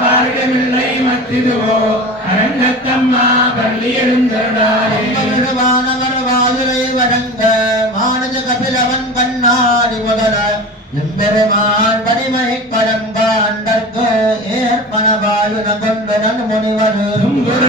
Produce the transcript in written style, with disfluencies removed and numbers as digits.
பார்க்கவில்லை மத்திதுவோ அரங்கத்தம்மா பள்ளி எழுந்தருளாயே வானவர் வாயுரை வழங்க மானஜ கபிலவன் கண்ணாடி முதல எம்பெருமான் பணிமை பழங்காண்டற்கு ஏற்பன வாயுன கொண்டு நன் முனிவர்